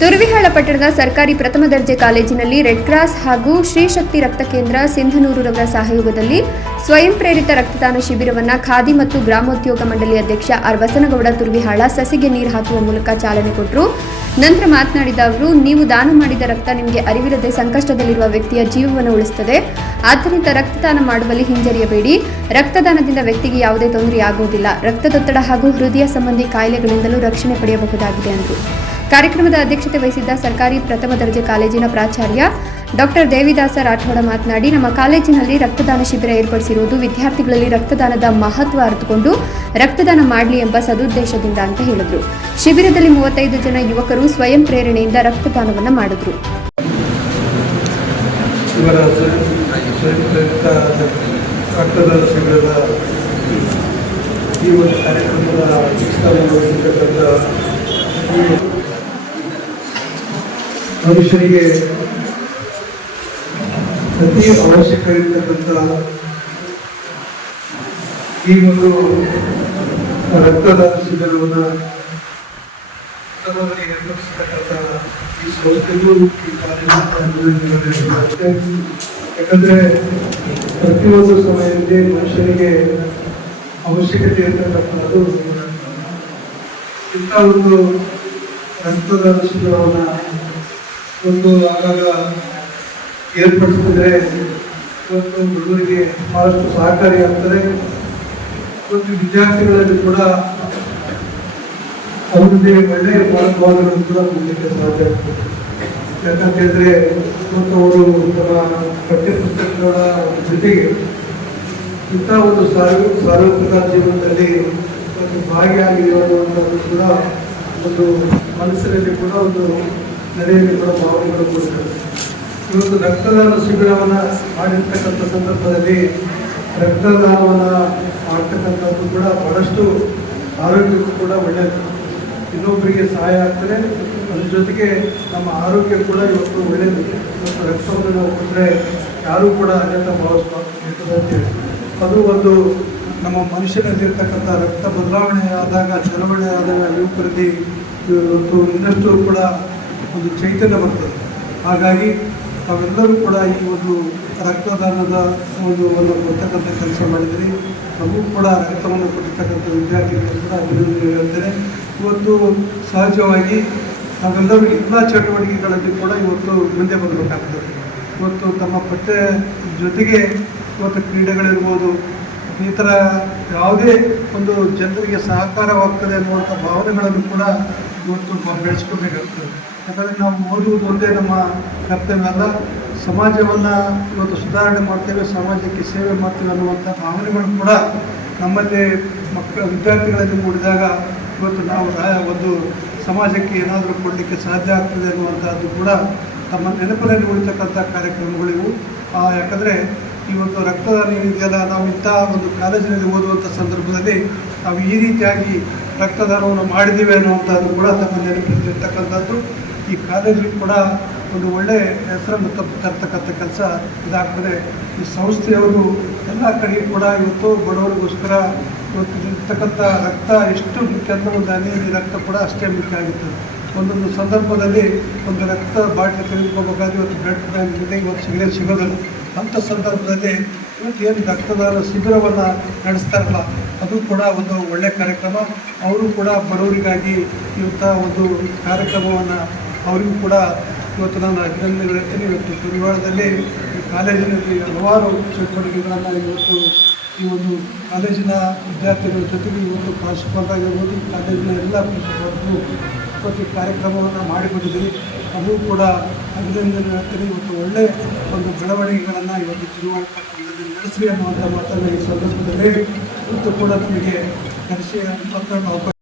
ತುರುವಿಹಾಳ ಪಟ್ಟಣದ ಸರ್ಕಾರಿ ಪ್ರಥಮ ದರ್ಜೆ ಕಾಲೇಜಿನಲ್ಲಿ ರೆಡ್ ಕ್ರಾಸ್ ಹಾಗೂ ಶ್ರೀ ಶಕ್ತಿ ರಕ್ತ ಕೇಂದ್ರ ಸಿಂಧನೂರುರವರ ಸಹಯೋಗದಲ್ಲಿ ಸ್ವಯಂ ಪ್ರೇರಿತ ರಕ್ತದಾನ ಶಿಬಿರವನ್ನು ಖಾದಿ ಮತ್ತು ಗ್ರಾಮೋದ್ಯೋಗ ಮಂಡಳಿ ಅಧ್ಯಕ್ಷ ಆರ್ ಬಸನಗೌಡ ತುರುವಿಹಾಳ ಸಸಿಗೆ ನೀರು ಹಾಕುವ ಮೂಲಕ ಚಾಲನೆ ಕೊಟ್ಟರು. ನಂತರ ಮಾತನಾಡಿದ ಅವರು, ನೀವು ದಾನ ಮಾಡಿದ ರಕ್ತ ನಿಮಗೆ ಅರಿವಿಲ್ಲದೆ ಸಂಕಷ್ಟದಲ್ಲಿರುವ ವ್ಯಕ್ತಿಯ ಜೀವವನ್ನು ಉಳಿಸುತ್ತದೆ. ಆದ್ದರಿಂದ ರಕ್ತದಾನ ಮಾಡುವಲ್ಲಿ ಹಿಂಜರಿಯಬೇಡಿ. ರಕ್ತದಾನದಿಂದ ವ್ಯಕ್ತಿಗೆ ಯಾವುದೇ ತೊಂದರೆಯಾಗುವುದಿಲ್ಲ. ರಕ್ತದೊತ್ತಡ ಹಾಗೂ ಹೃದಯ ಸಂಬಂಧಿ ಕಾಯಿಲೆಗಳಿಂದಲೂ ರಕ್ಷಣೆ ಪಡೆಯಬಹುದಾಗಿದೆ ಎಂದರು. ಕಾರ್ಯಕ್ರಮದ ಅಧ್ಯಕ್ಷತೆ ವಹಿಸಿದ್ದ ಸರ್ಕಾರಿ ಪ್ರಥಮ ದರ್ಜೆ ಕಾಲೇಜಿನ ಪ್ರಾಚಾರ್ಯ ಡಾಕ್ಟರ್ ದೇವಿದಾಸ ರಾಠೋಡ ಮಾತನಾಡಿ, ನಮ್ಮ ಕಾಲೇಜಿನಲ್ಲಿ ರಕ್ತದಾನ ಶಿಬಿರ ಏರ್ಪಡಿಸಿರುವುದು ವಿದ್ಯಾರ್ಥಿಗಳಲ್ಲಿ ರಕ್ತದಾನದ ಮಹತ್ವ ಅರಿತುಕೊಂಡು ರಕ್ತದಾನ ಮಾಡಲಿ ಎಂಬ ಸದುದ್ದೇಶದಿಂದ ಅಂತ ಹೇಳಿದರು. ಶಿಬಿರದಲ್ಲಿ 35 ಜನ ಯುವಕರು ಸ್ವಯಂ ಪ್ರೇರಣೆಯಿಂದ ರಕ್ತದಾನವನ್ನು ಮಾಡಿದ್ರು. ಮನುಷ್ಯನಿಗೆ ಅತಿ ಅವಶ್ಯಕ ಇರತಕ್ಕಂಥ ಈ ಒಂದು ರಕ್ತದಾನ ಶಿಬಿರವನ್ನು ಏರ್ಪಡಿಸತಕ್ಕಂಥ ಈ ಸಂಸ್ಥೆಗೂ ಈ ಕಾಲೇಜಿನ ಯಾಕಂದ್ರೆ ಪ್ರತಿಯೊಂದು ಸಮಯದಲ್ಲಿ ಮನುಷ್ಯನಿಗೆ ಅವಶ್ಯಕತೆ ಇರತಕ್ಕಂಥದ್ದು ಇಂಥ ಒಂದು ರಕ್ತದಾನ ಶಿಬಿರವನ್ನು ಒಂದು ಆಗಾಗ ಏರ್ಪಡಿಸಿದ್ರೆ ಒಂದು ಹುಡುಗರಿಗೆ ಬಹಳಷ್ಟು ಸಹಕಾರಿಯಾಗ್ತದೆ. ಮತ್ತು ವಿದ್ಯಾರ್ಥಿಗಳಲ್ಲಿ ಕೂಡ ಅವರಿಗೆ ಒಳ್ಳೆಯ ಮನೋಭಾವಗಳನ್ನು ಕೂಡ ಕೊಡಲಿಕ್ಕೆ ಸಾಧ್ಯ ಆಗ್ತದೆ. ಯಾಕಂತ ಹೇಳಿದ್ರೆ ಮತ್ತು ಅವರು ತಮ್ಮ ಪಠ್ಯಪುಸ್ತಕಗಳ ಜೊತೆಗೆ ಇಂಥ ಒಂದು ಸಾರ್ವತ್ರಿಕ ಜೀವನದಲ್ಲಿ ಒಂದು ಭಾಗಿಯಾಗಿರುವಂಥದ್ದು ಕೂಡ ಒಂದು ಮನಸ್ಸಿನಲ್ಲಿ ಕೂಡ ಒಂದು ನಡೆಯಲ್ಲಿ ಕೂಡ ಭಾವನೆಗಳು ಕೊಡ್ತಾರೆ. ಇವತ್ತು ರಕ್ತದಾನ ಶಿಬಿರವನ್ನು ಮಾಡಿರ್ತಕ್ಕಂಥ ಸಂದರ್ಭದಲ್ಲಿ ರಕ್ತದಾನವನ್ನು ಮಾಡ್ತಕ್ಕಂಥದ್ದು ಕೂಡ ಬಹಳಷ್ಟು ಆರೋಗ್ಯಕ್ಕೂ ಕೂಡ ಒಳ್ಳೆಯದು. ಇನ್ನೊಬ್ಬರಿಗೆ ಸಹಾಯ ಆಗ್ತದೆ. ಅದ್ರ ಜೊತೆಗೆ ನಮ್ಮ ಆರೋಗ್ಯ ಕೂಡ ಇವತ್ತು ಒಳ್ಳೆಯದು. ಇವತ್ತು ರಕ್ತವನ್ನು ನಾವು ಕೊಟ್ಟರೆ ಯಾರೂ ಕೂಡ ಅನ್ಯತಾ ಭಾವಿಸ್ಬಾರ್ದು ಅಂತೇಳಿ ಅದು ಒಂದು ನಮ್ಮ ಮನುಷ್ಯನಲ್ಲಿರ್ತಕ್ಕಂಥ ರಕ್ತ ಬದಲಾವಣೆ ಆದಾಗ ಚಲವಣೆ ಆದಾಗ ಯುವಕರಲ್ಲಿ ಇವತ್ತು ಇನ್ನಷ್ಟು ಕೂಡ ಒಂದು ಚೈತನ್ಯ ಬರ್ತದೆ. ಹಾಗಾಗಿ ನಾವೆಲ್ಲರೂ ಕೂಡ ಈ ಒಂದು ರಕ್ತದಾನದ ಒಂದು ಕೊಡ್ತಕ್ಕಂಥ ಕೆಲಸ ಮಾಡಿದರೆ ನಮಗೂ ಕೂಡ ರಕ್ತವನ್ನು ಕೊಟ್ಟಿರ್ತಕ್ಕಂಥ ವಿದ್ಯಾರ್ಥಿಗಳು ಕೂಡ ಅಭಿನಂದನೆ ಹೇಳ್ತೇನೆ. ಇವತ್ತು ಸಹಜವಾಗಿ ನಾವೆಲ್ಲರೂ ಎಲ್ಲ ಚಟುವಟಿಕೆಗಳಲ್ಲಿ ಕೂಡ ಇವತ್ತು ಮುಂದೆ ಬರಬೇಕಾಗ್ತದೆ. ಇವತ್ತು ತಮ್ಮ ಪಠ್ಯ ಜೊತೆಗೆ ಇವತ್ತು ಕ್ರೀಡೆಗಳಿರ್ಬೋದು, ಈ ಥರ ಯಾವುದೇ ಒಂದು ಜನರಿಗೆ ಸಹಕಾರವಾಗ್ತದೆ ಅನ್ನುವಂಥ ಭಾವನೆಗಳನ್ನು ಕೂಡ ಇವತ್ತು ಬೆಳೆಸ್ಕೋಬೇಕಾಗ್ತದೆ. ಯಾಕಂದರೆ ನಾವು ಓದುವುದು ಒಂದೇ ನಮ್ಮ ಕರ್ತವ್ಯ ಅಲ್ಲ, ಸಮಾಜವನ್ನು ಇವತ್ತು ಸುಧಾರಣೆ ಮಾಡ್ತೇವೆ, ಸಮಾಜಕ್ಕೆ ಸೇವೆ ಮಾಡ್ತೇವೆ ಅನ್ನುವಂಥ ಭಾವನೆಗಳು ಕೂಡ ನಮ್ಮಲ್ಲಿ ವಿದ್ಯಾರ್ಥಿಗಳಲ್ಲಿ ಮೂಡಿದಾಗ ಇವತ್ತು ನಾವು ಒಂದು ಸಮಾಜಕ್ಕೆ ಏನಾದರೂ ಕೊಡಲಿಕ್ಕೆ ಸಾಧ್ಯ ಆಗ್ತದೆ ಅನ್ನುವಂಥದ್ದು ಕೂಡ ನಮ್ಮ ನೆನಪಿನಲ್ಲಿ ಉಳಿತಕ್ಕಂಥ ಕಾರ್ಯಕ್ರಮಗಳಿವು. ಯಾಕಂದರೆ ಇವತ್ತು ರಕ್ತದಾನ ಏನಿದೆಯಲ್ಲ, ನಾವು ಇಂಥ ಒಂದು ಕಾಲೇಜಿನಲ್ಲಿ ಓದುವಂಥ ಸಂದರ್ಭದಲ್ಲಿ ನಾವು ಈ ರೀತಿಯಾಗಿ ರಕ್ತದಾನವನ್ನು ಮಾಡಿದ್ದೀವಿ ಅನ್ನುವಂಥದ್ದು ಕೂಡ ತಮ್ಮ ನೆನಪಿರ್ತಕ್ಕಂಥದ್ದು. ಈ ಕಾಲೇಜಿಗೆ ಕೂಡ ಒಂದು ಒಳ್ಳೆಯ ಹೆಸರನ್ನು ತರ್ತಕ್ಕಂಥ ಕೆಲಸ ಇದಾಗ್ತದೆ. ಈ ಸಂಸ್ಥೆಯವರು ಎಲ್ಲ ಕಡೆಗೆ ಕೂಡ ಇವತ್ತು ಬಡವರಿಗೋಸ್ಕರ ಇವತ್ತು ಇರ್ತಕ್ಕಂಥ ರಕ್ತ ಎಷ್ಟು ಮುಖ್ಯ ಅಂತ ಒಂದು ಹನಿಯಲ್ಲಿ ರಕ್ತ ಕೂಡ ಅಷ್ಟೇ ಮುಖ್ಯ ಆಗಿರ್ತದೆ. ಒಂದೊಂದು ಸಂದರ್ಭದಲ್ಲಿ ಒಂದು ರಕ್ತ ಬಾಟ್ಲಿ ತೆಗೆದುಕೋಬೇಕಾದ್ರೆ ಇವತ್ತು ಬ್ಲಡ್ ಬ್ಯಾಂಕ್ ಜೊತೆ ಇವತ್ತು ಸಿಗೋದಿಲ್ಲ. ಅಂಥ ಸಂದರ್ಭದಲ್ಲಿ ಇವತ್ತು ಏನು ರಕ್ತದಾನ ಶಿಬಿರವನ್ನು ನಡೆಸ್ತಾರಲ್ಲ, ಅದು ಕೂಡ ಒಂದು ಒಳ್ಳೆಯ ಕಾರ್ಯಕ್ರಮ. ಅವರು ಕೂಡ ಬಡವರಿಗಾಗಿ ಇವತ್ತ ಒಂದು ಕಾರ್ಯಕ್ರಮವನ್ನು ಅವರಿಗೂ ಕೂಡ ಇವತ್ತು ನಾನು ಅಭಿನಂದನೆ ಹೇಳ್ತೀನಿ. ಇವತ್ತು ತುರುವಿಹಾಳದಲ್ಲಿ ಈ ಕಾಲೇಜಿನಲ್ಲಿ ಹಲವಾರು ಚಟುವಟಿಕೆಗಳನ್ನು ಇವತ್ತು ಈ ಒಂದು ಕಾಲೇಜಿನ ವಿದ್ಯಾರ್ಥಿಗಳ ಜೊತೆಗೆ ಇವತ್ತು ಪ್ರಾಂಶುಪಾಲರಾಗಿರ್ಬೋದು, ಕಾಲೇಜಿನ ಎಲ್ಲ ಪ್ರಿನ್ಸಿಪಾಲರು ಇವತ್ತು ಈ ಕಾರ್ಯಕ್ರಮವನ್ನು ಮಾಡಿಕೊಂಡಿದ್ದೀವಿ. ಅದು ಕೂಡ ಅಭಿನಂದನೆ ಹೇಳ್ತೀನಿ. ಇವತ್ತು ಒಳ್ಳೆಯ ಒಂದು ಬೆಳವಣಿಗೆಗಳನ್ನು ಇವತ್ತು ತುರುವಿಹಾಳ ನಡೆಸಲಿ ಅನ್ನುವಂಥ ಮಾತನ್ನು ಈ ಸಂದರ್ಭದಲ್ಲಿ ಇವತ್ತು ಕೂಡ ನಮಗೆ ನಡೆಸಿ